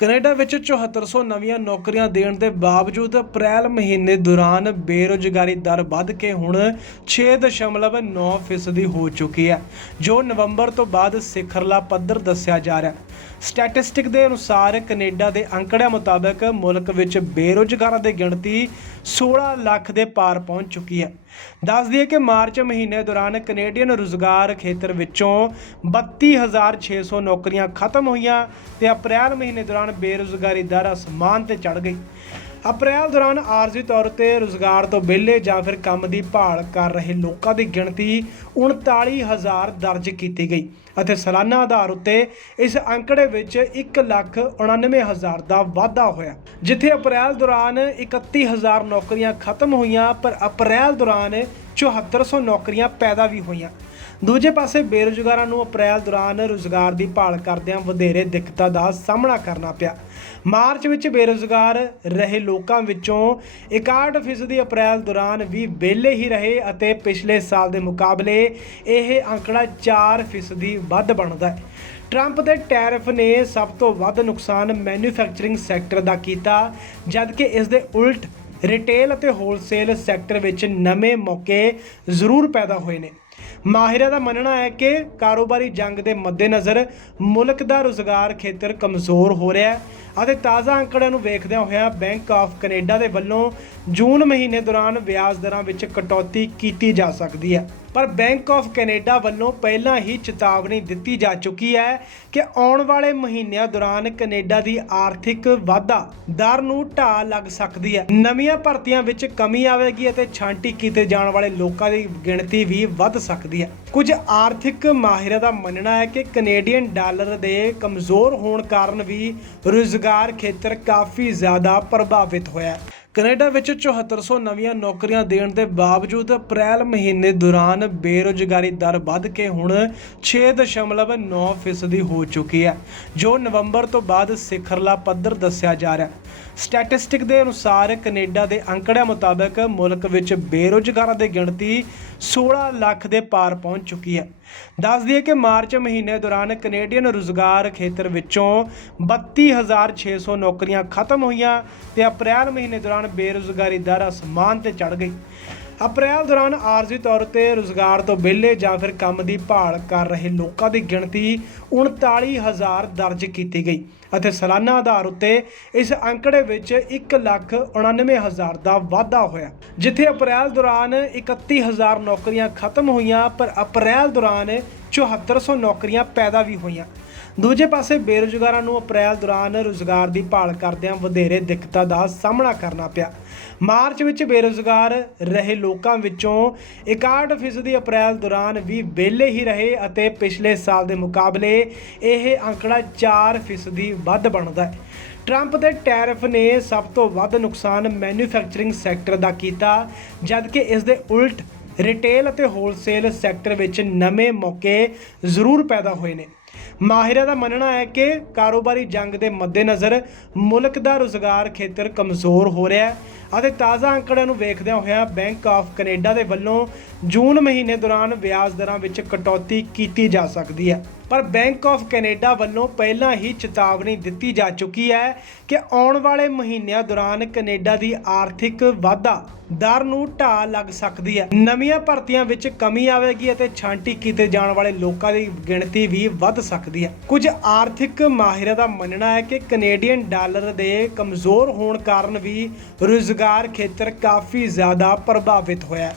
Canada ਵਿੱਚ 7400 ਨਵੀਆਂ ਨੌਕਰੀਆਂ ਦੇਣ ਦੇ ਬਾਵਜੂਦ ਅਪ੍ਰੈਲ ਮਹੀਨੇ ਦੌਰਾਨ ਬੇਰੁਜ਼ਗਾਰੀ ਦਰ ਵੱਧ ਕੇ ਹੁਣ 6.9% ਹੋ ਚੁੱਕੀ ਹੈ, ਜੋ ਨਵੰਬਰ ਤੋਂ ਬਾਅਦ ਸਿਖਰਲਾ ਪੱਧਰ ਦੱਸਿਆ ਜਾ ਰਿਹਾ ਹੈ। ਸਟੈਟਿਸਟਿਕ ਦੇ ਅਨੁਸਾਰ ਕੈਨੇਡਾ ਦੇ ਅੰਕੜਿਆਂ ਮੁਤਾਬਕ ਮੁਲਕ ਵਿੱਚ ਬੇਰੁਜ਼ਗਾਰਾਂ ਦੀ ਗਿਣਤੀ 16 ਲੱਖ ਦੇ ਪਾਰ ਪਹੁੰਚ ਚੁੱਕੀ ਹੈ। ਦੱਸ ਦਈਏ ਕਿ ਮਾਰਚ ਮਹੀਨੇ ਦੌਰਾਨ ਕੈਨੇਡੀਅਨ ਰੁਜ਼ਗਾਰ ਖੇਤਰ ਵਿੱਚੋਂ 32600 ਨੌਕਰੀਆਂ ਖਤਮ ਹੋਈਆਂ ਤੇ ਅਪ੍ਰੈਲ ਮਹੀਨੇ ਦੌਰਾਨ ਬੇਰੁਜ਼ਗਾਰੀ ਦਰ ਅਸਮਾਨ ਤੇ ਚੜ ਗਈ। ਅਪ੍ਰੈਲ ਦੌਰਾਨ ਆਰਜ਼ੀ ਤੌਰ ਤੇ ਰੁਜ਼ਗਾਰ ਤੋਂ ਵਿਹਲੇ ਜਾਂ ਫਿਰ ਕੰਮ ਦੀ ਭਾਲ ਕਰ ਰਹੇ ਲੋਕਾਂ ਦੀ ਗਿਣਤੀ 39000 ਦਰਜ ਕੀਤੀ ਗਈ ਅਤੇ ਸਾਲਾਨਾ ਆਧਾਰ ਉੱਤੇ ਇਸ ਅੰਕੜੇ ਵਿੱਚ 199000 ਦਾ ਵਾਧਾ ਹੋਇਆ। ਜਿੱਥੇ ਅਪ੍ਰੈਲ ਦੌਰਾਨ 31000 ਨੌਕਰੀਆਂ ਖਤਮ ਹੋਈਆਂ, ਪਰ ਅਪ੍ਰੈਲ ਦੌਰਾਨ 7400 ਨੌਕਰੀਆਂ ਪੈਦਾ ਵੀ ਹੋਈਆਂ। ਦੂਜੇ ਪਾਸੇ ਬੇਰੁਜ਼ਗਾਰਾਂ ਨੂੰ ਅਪ੍ਰੈਲ ਦੌਰਾਨ ਰੁਜ਼ਗਾਰ ਦੀ ਭਾਲ ਕਰਦਿਆਂ ਵਧੇਰੇ ਦਿੱਕਤਾਂ ਦਾ ਸਾਹਮਣਾ ਕਰਨਾ ਪਿਆ। ਮਾਰਚ ਵਿੱਚ ਬੇਰੁਜ਼ਗਾਰ ਰਹੇ ਲੋਕਾਂ ਵਿੱਚੋਂ 61% ਅਪ੍ਰੈਲ ਦੌਰਾਨ ਵੀ ਵਿਹਲੇ ਹੀ ਰਹੇ ਅਤੇ ਪਿਛਲੇ ਸਾਲ ਦੇ ਮੁਕਾਬਲੇ ਇਹ ਅੰਕੜਾ 4% ਵੱਧ ਬਣਦਾ ਹੈ। ਟਰੰਪ ਦੇ ਟੈਰਿਫ ਨੇ ਸਭ ਤੋਂ ਵੱਧ ਨੁਕਸਾਨ ਮੈਨੂਫੈਕਚਰਿੰਗ ਸੈਕਟਰ ਦਾ ਕੀਤਾ, ਜਦਕਿ ਇਸ ਦੇ ਉਲਟ ਰਿਟੇਲ ਅਤੇ ਹੋਲਸੇਲ ਸੈਕਟਰ ਵਿੱਚ ਨਵੇਂ ਮੌਕੇ ਜ਼ਰੂਰ ਪੈਦਾ ਹੋਏ ਨੇ। ਮਾਹਿਰਾਂ ਦਾ ਮੰਨਣਾ ਹੈ ਕਿ ਕਾਰੋਬਾਰੀ ਜੰਗ ਦੇ ਮੱਦੇਨਜ਼ਰ ਮੁਲਕ ਦਾ ਰੁਜ਼ਗਾਰ ਖੇਤਰ ਕਮਜ਼ੋਰ ਹੋ ਰਿਹਾ ਹੈ। ਅਤੇ ਤਾਜ਼ਾ ਅੰਕੜਿਆਂ ਨੂੰ ਵੇਖਦਿਆਂ ਹੋਇਆਂ ਬੈਂਕ ਆਫ ਕੈਨੇਡਾ ਦੇ ਵੱਲੋਂ ਜੂਨ ਮਹੀਨੇ ਦੌਰਾਨ ਵਿਆਜ ਦਰਾਂ ਵਿੱਚ ਕਟੌਤੀ ਕੀਤੀ ਜਾ ਸਕਦੀ ਹੈ। ਪਰ ਬੈਂਕ ਆਫ ਕੈਨੇਡਾ ਵੱਲੋਂ ਪਹਿਲਾਂ ਹੀ ਚੇਤਾਵਨੀ ਦਿੱਤੀ ਜਾ ਚੁੱਕੀ ਹੈ ਕਿ ਆਉਣ ਵਾਲੇ ਮਹੀਨਿਆਂ ਦੌਰਾਨ ਕੈਨੇਡਾ ਦੀ ਆਰਥਿਕ ਵਾਧਾ ਦਰ ਨੂੰ ਢਾਹ ਲੱਗ ਸਕਦੀ ਹੈ। ਨਵੀਆਂ ਭਰਤੀਆਂ ਵਿੱਚ ਕਮੀ ਆਵੇਗੀ ਅਤੇ ਛਾਂਟੀ ਕੀਤੇ ਜਾਣ ਵਾਲੇ ਲੋਕਾਂ ਦੀ ਗਿਣਤੀ ਵੀ ਵੱਧ ਸਕਦੀ ਹੈ। ਕੁਝ ਆਰਥਿਕ ਮਾਹਿਰਾਂ ਦਾ ਮੰਨਣਾ ਹੈ ਕਿ ਕੈਨੇਡੀਅਨ ਡਾਲਰ ਦੇ ਕਮਜ਼ੋਰ ਹੋਣ ਕਾਰਨ ਵੀ ਰੁਜ਼ਗਾਰ ਖੇਤਰ ਕਾਫੀ ਜ਼ਿਆਦਾ ਪ੍ਰਭਾਵਿਤ ਹੋਇਆ ਕੈਨੇਡਾ ਵਿੱਚ 7400 ਨਵੀਆਂ ਨੌਕਰੀਆਂ ਦੇਣ ਦੇ ਬਾਵਜੂਦ ਅਪ੍ਰੈਲ ਮਹੀਨੇ ਦੌਰਾਨ ਬੇਰੁਜ਼ਗਾਰੀ ਦਰ ਵੱਧ ਕੇ ਹੁਣ 6.9% ਹੋ ਚੁੱਕੀ ਹੈ, ਜੋ ਨਵੰਬਰ ਤੋਂ ਬਾਅਦ ਸਿਖਰਲਾ ਪੱਧਰ ਦੱਸਿਆ ਜਾ ਰਿਹਾ ਹੈ। ਸਟੈਟਿਸਟਿਕ ਦੇ ਅਨੁਸਾਰ ਕੈਨੇਡਾ ਦੇ ਅੰਕੜਿਆਂ ਮੁਤਾਬਕ ਮੁਲਕ ਵਿੱਚ ਬੇਰੁਜ਼ਗਾਰਾਂ ਦੀ ਗਿਣਤੀ 16 ਲੱਖ ਦੇ ਪਾਰ ਪਹੁੰਚ ਚੁੱਕੀ ਹੈ। ਦੱਸ ਦਈਏ ਕਿ ਮਾਰਚ ਮਹੀਨੇ ਦੌਰਾਨ ਕੈਨੇਡੀਅਨ ਰੁਜ਼ਗਾਰ ਖੇਤਰ ਵਿੱਚੋਂ 32600 ਨੌਕਰੀਆਂ ਖਤਮ ਹੋਈਆਂ ਤੇ ਅਪ੍ਰੈਲ ਮਹੀਨੇ ਦੌਰਾਨ ਬੇਰੁਜ਼ਗਾਰੀ ਦਰ ਅਸਮਾਨ ਤੇ ਚੜ ਗਈ। ਅਪ੍ਰੈਲ ਦੌਰਾਨ ਆਰਜ਼ੀ ਤੌਰ ਤੇ ਰੁਜ਼ਗਾਰ ਤੋਂ ਵਿਹਲੇ ਜਾਂ ਫਿਰ ਕੰਮ ਦੀ ਭਾਲ ਕਰ ਰਹੇ ਲੋਕਾਂ ਦੀ ਗਿਣਤੀ 39000 ਦਰਜ ਕੀਤੀ ਗਈ ਅਤੇ ਸਾਲਾਨਾ ਆਧਾਰ ਉੱਤੇ ਇਸ ਅੰਕੜੇ ਵਿੱਚ 199000 ਦਾ ਵਾਧਾ ਹੋਇਆ। ਜਿੱਥੇ ਅਪ੍ਰੈਲ ਦੌਰਾਨ 31000 ਨੌਕਰੀਆਂ ਖਤਮ ਹੋਈਆਂ, ਪਰ ਅਪ੍ਰੈਲ ਦੌਰਾਨ 7400 ਨੌਕਰੀਆਂ ਪੈਦਾ ਵੀ ਹੋਈਆਂ। ਦੂਜੇ ਪਾਸੇ ਬੇਰੁਜ਼ਗਾਰਾਂ ਨੂੰ ਅਪ੍ਰੈਲ ਦੌਰਾਨ ਰੁਜ਼ਗਾਰ ਦੀ ਭਾਲ ਕਰਦਿਆਂ ਵਧੇਰੇ ਦਿੱਕਤਾਂ ਦਾ ਸਾਹਮਣਾ ਕਰਨਾ ਪਿਆ। ਮਾਰਚ ਵਿੱਚ ਬੇਰੁਜ਼ਗਾਰ ਰਹੇ ਲੋਕਾਂ ਵਿੱਚੋਂ 61% ਅਪ੍ਰੈਲ ਦੌਰਾਨ ਵੀ ਵਿਹਲੇ ਹੀ ਰਹੇ ਅਤੇ ਪਿਛਲੇ ਸਾਲ ਦੇ ਮੁਕਾਬਲੇ ਇਹ ਅੰਕੜਾ 4% ਵੱਧ ਬਣਦਾ ਹੈ। ਟਰੰਪ ਦੇ ਟੈਰਿਫ ਨੇ ਸਭ ਤੋਂ ਵੱਧ ਨੁਕਸਾਨ ਮੈਨੂਫੈਕਚਰਿੰਗ ਸੈਕਟਰ ਦਾ ਕੀਤਾ, ਜਦਕਿ ਇਸ ਦੇ ਉਲਟ ਰਿਟੇਲ ਅਤੇ ਹੋਲਸੇਲ ਸੈਕਟਰ ਵਿੱਚ ਨਵੇਂ ਮੌਕੇ ਜ਼ਰੂਰ ਪੈਦਾ ਹੋਏ ਨੇ। ਮਾਹਿਰਾਂ ਦਾ ਮੰਨਣਾ ਹੈ ਕਿ ਕਾਰੋਬਾਰੀ ਜੰਗ ਦੇ ਮੱਦੇਨਜ਼ਰ ਮੁਲਕ ਦਾ ਰੁਜ਼ਗਾਰ ਖੇਤਰ ਕਮਜ਼ੋਰ ਹੋ ਰਿਹਾ ਹੈ ਅਤੇ ਤਾਜ਼ਾ ਅੰਕੜਿਆਂ ਨੂੰ ਵੇਖਦਿਆਂ ਹੋਇਆਂ ਬੈਂਕ ਆਫ ਕੈਨੇਡਾ ਦੇ ਵੱਲੋਂ ਜੂਨ ਮਹੀਨੇ ਦੌਰਾਨ ਵਿਆਜ ਦਰਾਂ ਵਿੱਚ ਕਟੌਤੀ ਕੀਤੀ ਜਾ ਸਕਦੀ ਹੈ। ਪਰ ਬੈਂਕ ਆਫ ਕੈਨੇਡਾ ਵੱਲੋਂ ਪਹਿਲਾਂ ਹੀ ਚੇਤਾਵਨੀ ਦਿੱਤੀ ਜਾ ਚੁੱਕੀ ਹੈ ਕਿ ਆਉਣ ਵਾਲੇ ਮਹੀਨਿਆਂ ਦੌਰਾਨ ਕੈਨੇਡਾ ਦੀ ਆਰਥਿਕ ਵਾਧਾ ਦਰ ਨੂੰ ਢਾਹ ਲੱਗ ਸਕਦੀ ਹੈ। ਨਵੀਆਂ ਭਰਤੀਆਂ ਵਿੱਚ ਕਮੀ ਆਵੇਗੀ ਅਤੇ ਛਾਂਟੀ ਕੀਤੇ ਜਾਣ ਵਾਲੇ ਲੋਕਾਂ ਦੀ ਗਿਣਤੀ ਵੀ ਵੱਧ ਸਕਦੀ ਹੈ। ਕੁਝ ਆਰਥਿਕ ਮਾਹਿਰਾਂ ਦਾ ਮੰਨਣਾ ਹੈ ਕਿ ਕੈਨੇਡੀਅਨ ਡਾਲਰ ਦੇ ਕਮਜ਼ੋਰ ਹੋਣ ਕਾਰਨ ਵੀ ਰੁਜ਼ਗਾਰ ਖੇਤਰ ਕਾਫੀ ਜ਼ਿਆਦਾ ਪ੍ਰਭਾਵਿਤ ਹੋਇਆ